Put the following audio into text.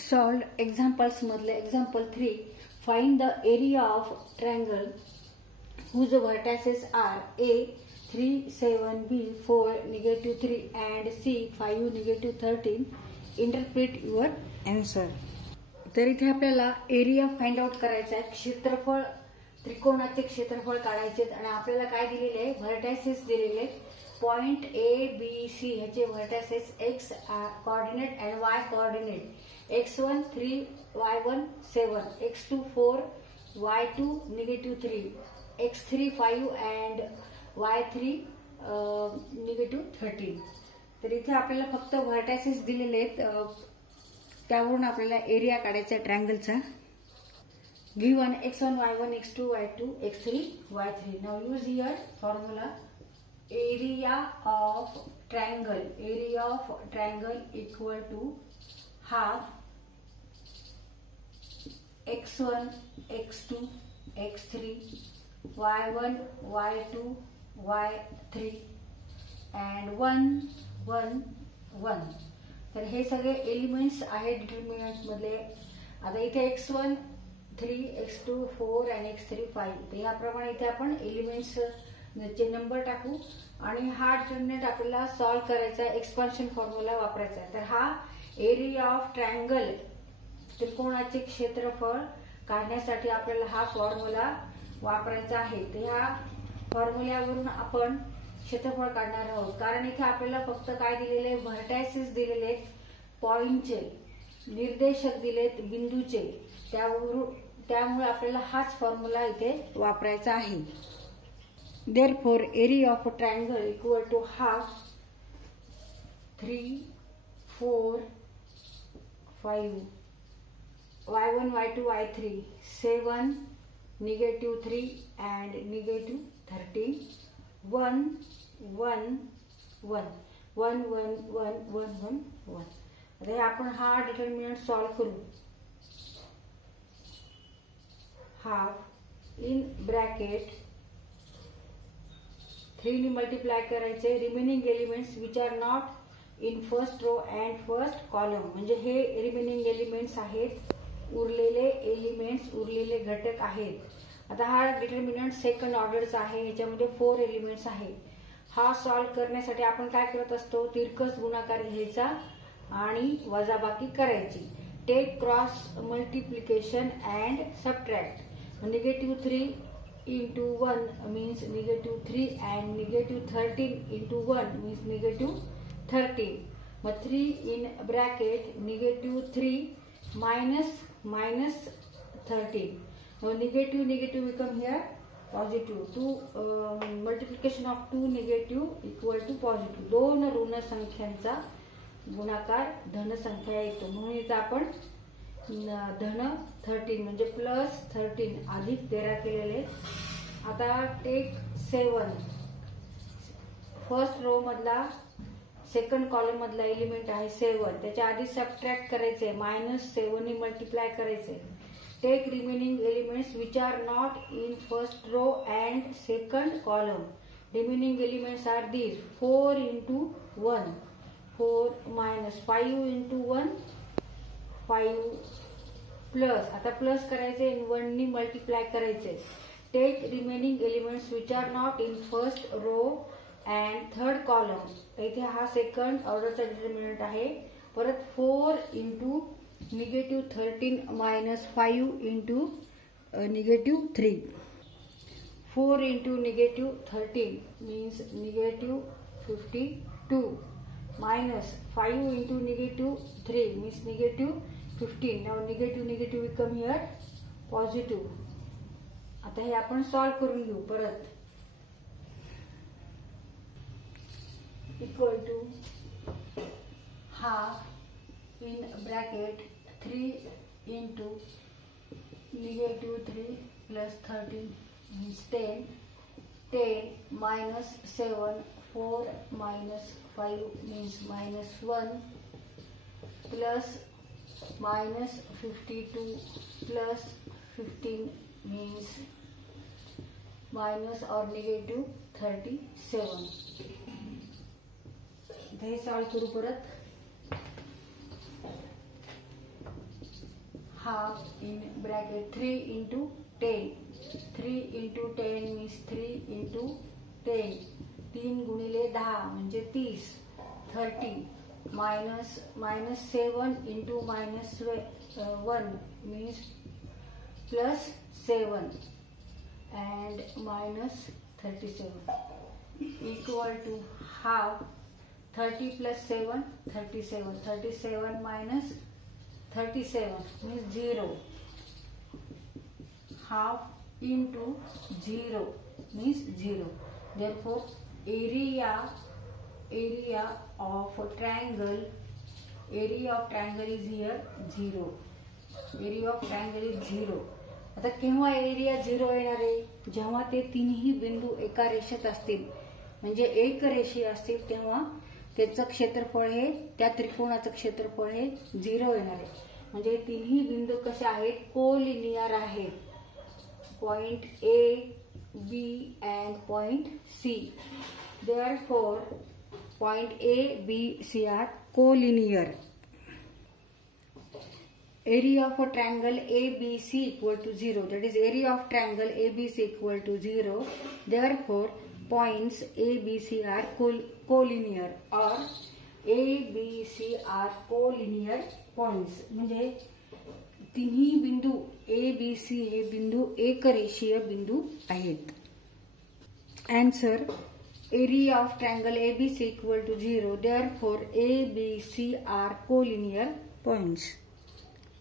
solved examples मधले example 3. Find the area of triangle whose vertices are A 3, 7, B 4, -3 and C 5, -13. Interpret your answer. तर इथे आपल्याला area find out करायचा आहे. क्षेत्रफळ, त्रिकोणाचे क्षेत्रफळ काढायचे आणि आपल्याला काय दिलेले आहे, व्हर्टायसेस दिलेले. पॉइंट ए बी सी ह्याचे vertices x coordinate and Y coordinate. x1 3, y1 7, x2 4, y2 -3, x3 5 and y3 -13. तर इथे आपल्याला फक्त व्हर्टायसेस दिलेले आहेत, त्यावरून आपल्याला एरिया काढायचा ट्रायंगलचा. Given x1 y1 x2 y2 x3 y3. Now use here formula. area of triangle equal to half x1 x2 x3 y1 y2 y3 and 1 1 1. तर हे सगळे एलिमेंट्स आहेत डिटर्मिनंट मधले. आता इथे x1 3 x2 4 आणि x3 5. तर याप्रमाणे इथे आपण एलिमेंट्स चे नंबर टाकू आणि हा डिटर्मिनंट आपल्याला सॉल्व्ह करायचा आहे. एक्सपान्शन फॉर्म्युला वापरायचा आहे. तर हा एरिया ऑफ ट्रायंगल, त्रिकोणाचे क्षेत्रफळ काढण्यासाठी आपल्याला हा फॉर्म्युला वापरायचा आहे. तर ह्या फॉर्म्युल्यावरून आपण क्षेत्रफळ काढणार आहोत. कारण इथे आपल्याला फक्त काय दिलेले, व्हर्टायसेस दिलेले, पॉइंटचे निर्देशक दिलेत, बिंदूचे. त्यामुळे आपल्याला हाच फॉर्म्युला इथे वापरायचा आहे. Therefore, area of a triangle equal to half 3, 4, 5, y1, y2, y3, 7, -3 and -13, 1, 1, 1, 1, 1, 1, 1, 1, 1. आता हे आपण हा डिटर्मिनंट सॉल्व्ह करू. हाफ इन ब्रॅकेट 3 ने मल्टिप्लाय करायचे. Remaining elements which are not in first row and first column. म्हणजे हे रिमेनिंग एलिमेंट्स आहेत, उरलेले एलिमेंट्स, उरलेले घटक आहेत. आता हा डिटर्मिनंट सेकंड ऑर्डरचा आहे, याच्यामध्ये 4 एलिमेंट्स आहेत. हा सॉल्व्ह करण्यासाठी आपण काय करत असतो, तिरकस गुणाकार घ्यायचा आणि वजाबाकी करायची. Take cross multiplication and subtract. -3 into 1 means -3 and -13 into 1 means -13. But 3 in bracket -3 minus 13. Now negative become here positive. Multiplication of 2 negative equal to positive. दोन ऋण संख्यांचा गुणाकार धन संख्या येतो. म्हणून इथे आपण धन 13 म्हणजे +13 अधिक 13 केलेले. आता टेक 7. फर्स्ट रो मधला सेकंड कॉलम मधला एलिमेंट आहे 7. त्याच्या आधी सबट्रॅक्ट करायचे, -7 ने मल्टिप्लाय करायचे. Take remaining elements which are not in first row and second column. Remaining elements are these. 4 into 1 4 minus 5 into 1 5 plus. आता प्लस करायचे, 1 ने मल्टिप्लाय करायचे. Take remaining elements which are not in first row and third column. इथे हा second ऑर्डरचा determinant आहे. परत 4 into -13 minus 5 into -3. 4 into -13 means -52 minus 5 into -3 means -15. Now negative become here positive. आता हे आपण सॉल्व्ह करून घेऊ परत. Equal to half in bracket 3 into -3 plus 13 means 10. 10 minus 7 4 minus 5 means -1 plus -52 plus 15 means minus or -37. हे solve करू परत. half in bracket 3 into 10. 3 into 10 means 3 into 10. 3 गुणिले 10 म्हणजे 30. 30 minus 7 into minus 1 means plus 7 and minus 37 equal to half. 30 plus 7 37. 37 minus 37 means 0. Half into 0 means 0. Therefore area of triangle is here 0. Area of triangle is 0. आता केव्हा area 0 येणार आहे? जेव्हा ते तिन्ही बिंदू एका रेषेत असतील, म्हणजे एक रेषीय असतील, तेव्हा त्याचं क्षेत्रफळ हे त्या त्रिकोणाचं क्षेत्रफळ हे 0 येणार आहे. म्हणजे तिन्ही बिंदू कसे आहेत? कोलिनियर आहेत. Point A, B and point C. Therefore, point A, B, C are collinear. Area of a triangle ABC equal to 0. That is, area of triangle ABC equal to 0. Therefore, points ABC are collinear, or ABC are collinear points. म्हणजे तिन्ही बिंदू ABC हे बिंदू एकरेषीय बिंदू आहेत. Answer: area of triangle ABC equal to 0. Therefore, ABC are collinear points.